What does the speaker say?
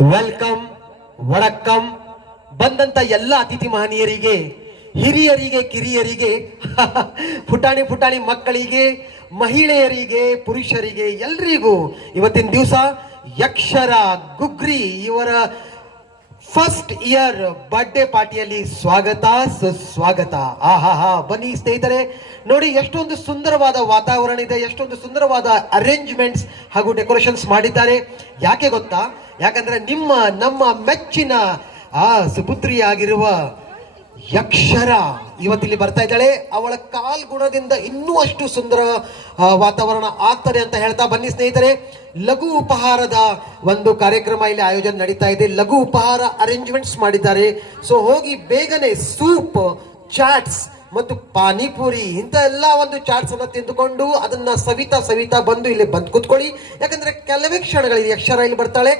Welcome, ವಡಕ್ಕಂ. ಬಂದಂತ ಎಲ್ಲ ಅತಿಥಿ ಮಹನೀಯರಿಗೆ, ಹಿರಿಯರಿಗೆ, ಕಿರಿಯರಿಗೆ, ಪುಟಾಣಿ ಪುಟಾಣಿ ಮಕ್ಕಳಿಗೆ, ಮಹಿಳೆಯರಿಗೆ, ಪುರುಷರಿಗೆ, ಎಲ್ರಿಗೂ ಇವತ್ತಿನ ದಿವಸ ಯಕ್ಷರ ಗುಗ್ರಿ ಇವರ ಫಸ್ಟ್ ಇಯರ್ ಬರ್ಡೇ ಪಾರ್ಟಿಯಲ್ಲಿ ಸ್ವಾಗತ ಸುಸ್ವಾಗತ. ಆಹಾ, ಬನ್ನಿ ಸ್ನೇಹಿತರೆ, ನೋಡಿ ಎಷ್ಟೊಂದು ಸುಂದರವಾದ ವಾತಾವರಣ ಇದೆ, ಎಷ್ಟೊಂದು ಸುಂದರವಾದ ಅರೇಂಜ್ಮೆಂಟ್ಸ್ ಹಾಗೂ ಡೆಕೋರೇಷನ್ಸ್ ಮಾಡಿದ್ದಾರೆ. ಯಾಕೆ ಗೊತ್ತಾ? ಯಾಕಂದ್ರೆ ನಮ್ಮ ಮೆಚ್ಚಿನ ಸುಪುತ್ರಿಯಾಗಿರುವ ಯಕ್ಷರ ಇವತ್ತಿಲ್ಲಿ ಬರ್ತಾ ಇದ್ದಾಳೆ. ಅವಳ ಕಾಲ್ಗುಣದಿಂದ ಇನ್ನೂ ಅಷ್ಟು ಸುಂದರ ವಾತಾವರಣ ಆಗ್ತದೆ ಅಂತ ಹೇಳ್ತಾ ಬನ್ನಿ ಸ್ನೇಹಿತರೆ. ಲಘು ಉಪಹಾರದ ಒಂದು ಕಾರ್ಯಕ್ರಮ ಇಲ್ಲಿ ಆಯೋಜನೆ ನಡೀತಾ ಇದೆ. ಲಘು ಉಪಹಾರ ಅರೇಂಜ್ಮೆಂಟ್ಸ್ ಮಾಡಿದ್ದಾರೆ. ಸೊ ಹೋಗಿ ಬೇಗನೆ ಸೂಪ್, ಚಾಟ್ಸ್ ಮತ್ತು ಪಾನಿಪುರಿ ಇಂಥ ಎಲ್ಲ ಒಂದು ಚಾಟ್ಸ್ ಅನ್ನ ತಿಂದುಕೊಂಡು ಅದನ್ನ ಸವಿತಾ ಬಂದು ಇಲ್ಲಿ ಬಂದು ಕೂತ್ಕೊಳ್ಳಿ. ಯಾಕಂದ್ರೆ ಕೆಲವೇ ಕ್ಷಣಗಳಲ್ಲಿ ಯಕ್ಷರ ಇಲ್ಲಿ ಬರ್ತಾಳೆ.